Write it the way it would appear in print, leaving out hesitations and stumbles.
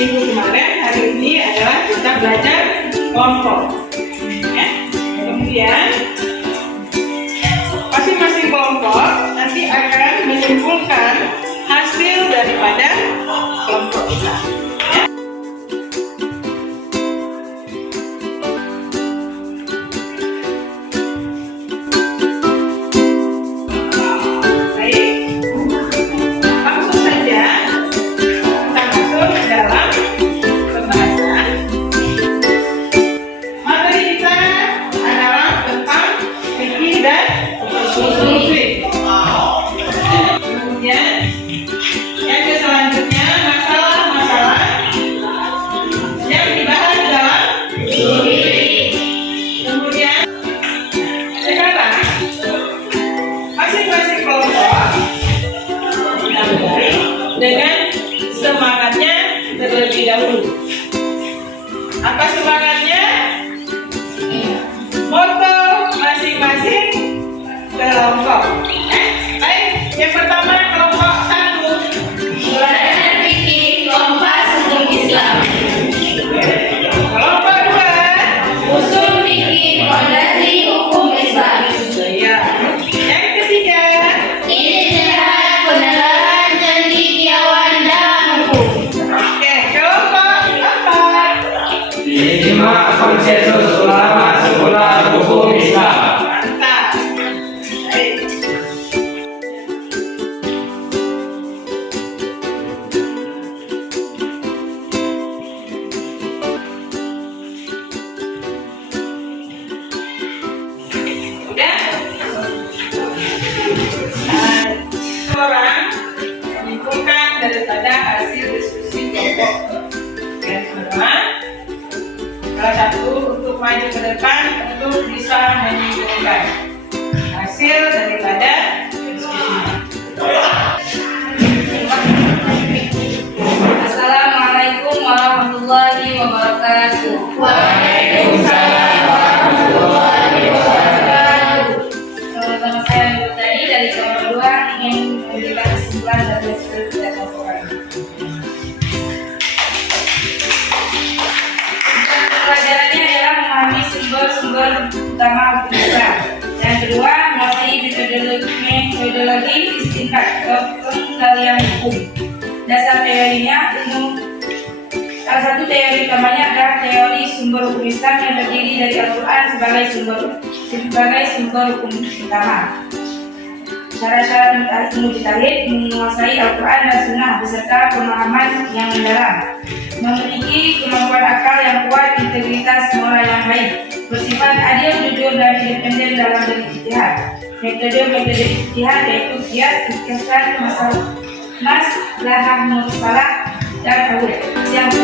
Minggu kemarin, hari ini adalah kita belajar kelompok. Ya. Kemudian masing-masing kelompok nanti akan menyimpulkan hasil daripada kelompok kita. Ya. Kemudian yang selanjutnya masalah-masalah yang dibahas dalam studi. Kemudian sekarang masing-masing kelompok kita mulai dengan semangatnya terlebih dahulu. Apa semangatnya? Moto masing-masing kelompok. Baik, yang pertama kelompok 1. Belajar fikih kompas untuk Islam. Kelompok 2. Usul fikih fondasi hukum Islam. Ya. Yang ketiga. Ijtihad penerapan cendekiawan dalam hukum. Oke, kelompok 4. Ijma konsensus ulama sekolah hukum Islam. Mantap. Baik. Udah? Orang menyimpulkan daripada hasil diskusi kelompok. Yang kedua, salah satu untuk maju ke depan untuk bisa menyimpulkan hasil daripada diskusinya. Assalamualaikum warahmatullahi wabarakatuh. Waalaikumsalam warahmatullahi wabarakatuh. Sama saya Ibu Tani dari kelompok 2 ingin memberikan kesimpulan dari hasil kelompok kami. Pelajarannya adalah memahami sumber-sumber utama hukum Islam. Yang kedua, menguasai metodologi istinbat penggalian hukum. Dasar teorinya umum. Salah satu teori utamanya adalah teori sumber hukum Islam yang terdiri dari Al-Quran sebagai sumber hukum utama. Syarat-syarat mujtahid menguasai Al-Quran dan Sunnah beserta pemahaman yang mendalam, memiliki kemampuan akal yang kuat, integritas moral yang baik, bersifat adil, jujur dan independen dalam berijtihad. Metode ijtihad yaitu qiyas, istisqas, maslahah mursalah dan qaul. Yang